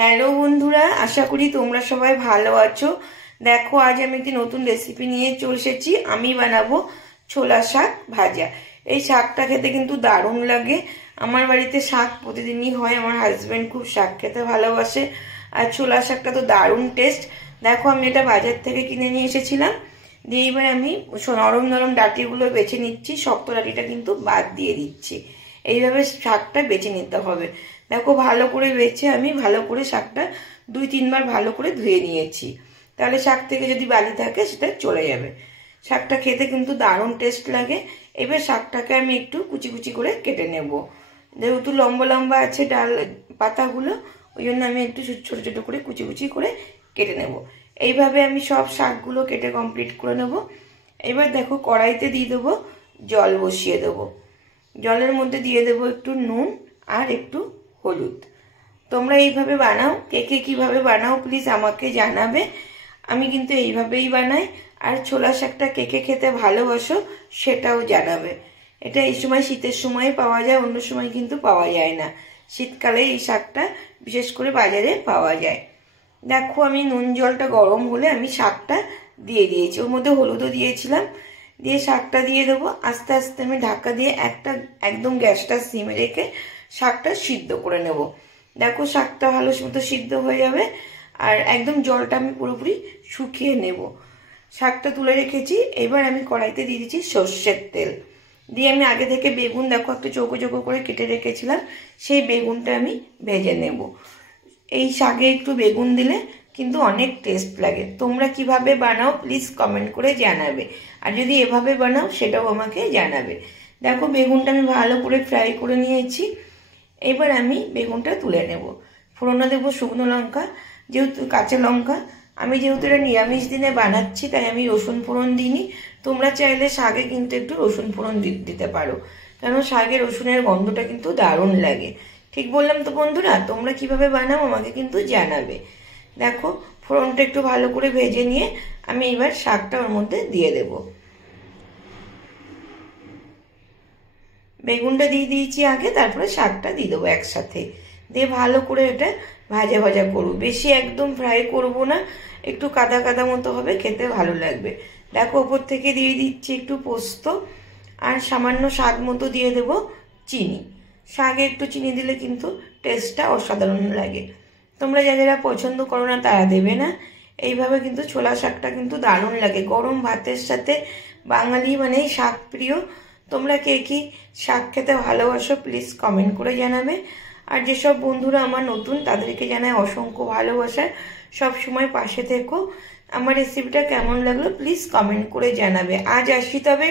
Hello বন্ধুরা, আশা করি তোমরা সবাই ভালো আছো। দেখো, আজ আমি একটি নতুন রেসিপি নিয়ে চলে এসেছি। আমি বানাবো ছোলা শাক ভাজা। এই শাকটা খেতে কিন্তু দারুণ লাগে। আমার বাড়িতে শাক প্রতিদিনই হয়। আমার হাজবেন্ড খুব শাক খেতে ভালোবাসে, আর ছোলা শাকটা তো দারুণ টেস্ট। দেখো, আমি এটা বাজার থেকে কিনে নিয়ে এসেছিলাম। দিয়ে এবার আমি নরম নরম ডাঁটিগুলো বেছে নিচ্ছি, শক্ত ডাঁটিটা কিন্তু বাদ দিয়ে দিচ্ছি। এইভাবে শাকটা বেছে নিতে হবে। দেখো, ভালো করে বেছে আমি ভালো করে শাকটা 2-3 বার ভালো করে ধুয়ে নিয়েছি। তাহলে শাক থেকে যদি বালি থাকে সেটা চলে যাবে। শাকটা খেতে কিন্তু দারুণ টেস্ট লাগে। এবার শাকটাকে আমি একটু কুচি কুচি করে কেটে নেব। যেহেতু লম্বা লম্বা আছে ডাল পাতাগুলো, ওই জন্য আমি একটু ছোট ছোট করে কুচি কুচি করে কেটে নেব। এইভাবে আমি সব শাকগুলো কেটে কমপ্লিট করে নেব। এবার দেখো, কড়াইতে দিয়ে দেবো, জল বসিয়ে দেবো। জলের মধ্যে দিয়ে দেবো একটু নুন আর একটু হলুদ। তোমরা এইভাবে বানাও, কে কে কীভাবে বানাও প্লিজ আমাকে জানাবে। আমি কিন্তু এইভাবেই বানাই। আর ছোলা শাকটা কে কে খেতে ভালোবাসো সেটাও জানাবে। এটা এই সময় শীতের সময় পাওয়া যায়, অন্য সময় কিন্তু পাওয়া যায় না। শীতকালে এই শাকটা বিশেষ করে বাজারে পাওয়া যায়। দেখো, আমি নুন জলটা গরম হলে আমি শাকটা দিয়ে দিয়েছি, ওর মধ্যে হলুদও দিয়েছিলাম। দিয়ে শাকটা দিয়ে দেবো। আস্তে আস্তে আমি ঢাকা দিয়ে একদম গ্যাসটা সিমে রেখে শাকটা সিদ্ধ করে নেব। দেখো, শাকটা ভালো মতো সিদ্ধ হয়ে যাবে, আর একদম জলটা আমি পুরোপুরি শুকিয়ে নেব। শাকটা তুলে রেখেছি। এবার আমি কড়াইতে দিয়ে দিচ্ছি সর্ষের তেল। দিয়ে আমি আগে থেকে বেগুন, দেখো একটু চৌকো চৌকো করে কেটে রেখেছিলাম, সেই বেগুনটা আমি ভেজে নেব। এই শাকে একটু বেগুন দিলে কিন্তু অনেক টেস্ট লাগে। তোমরা কিভাবে বানাও প্লিজ কমেন্ট করে জানাবে। আর যদি এভাবে বানাও সেটাও আমাকে জানাবে। দেখো, বেগুনটা আমি ভালো করে ফ্রাই করে নিয়েছি। এবার আমি বেগুনটা তুলে নেব। ফোড়নে দেবো শুকনো লঙ্কা, যেহেতু কাঁচা লঙ্কা। আমি যেহেতু এটা নিরামিষ দিনে বানাচ্ছি তাই আমি রসুন ফোড়ন দিইনি। তোমরা চাইলে শাকে কিন্তু একটু রসুন ফোড়ন দিতে পারো, কেন শাকে রসুনের গন্ধটা কিন্তু দারুণ লাগে। ঠিক বললাম তো বন্ধুরা? তোমরা কিভাবে বানাও আমাকে কিন্তু জানাবে। দেখো, ফোড়নটা একটু ভালো করে ভেজে নিয়ে আমি এবার শাকটা ওর মধ্যে দিয়ে দেব। বেগুনটা দিয়ে দিয়েছি আগে, তারপরে শাকটা দিয়ে দেবো একসাথে। দিয়ে ভালো করে এটা ভাজা ভাজা করবো, বেশি একদম ফ্রাই করব না, একটু কাদা কাদা মতো হবে, খেতে ভালো লাগবে। দেখো, ওপর থেকে দিয়ে দিচ্ছি একটু পোস্ত, আর সামান্য স্বাদ মতো দিয়ে দেবো চিনি। শাকে একটু চিনি দিলে কিন্তু টেস্টটা অসাধারণ লাগে। তোমরা যারা পছন্দ করো না তারা দেবে না। এইভাবে কিন্তু ছোলা শাকটা কিন্তু দারুণ লাগে গরম ভাতের সাথে। বাঙালি মানেই শাক প্রিয়। তোমরা কে কি শাক খেতে ভালোবাসো প্লিজ কমেন্ট করে জানাবে। আর যেসব বন্ধুরা আমার নতুন তাদেরকে জানাই অসংখ্য ভালোবাসা। সব সময় পাশে থেকো। আমার রেসিপিটা কেমন লাগলো প্লিজ কমেন্ট করে জানাবে। আজ আসি তবে।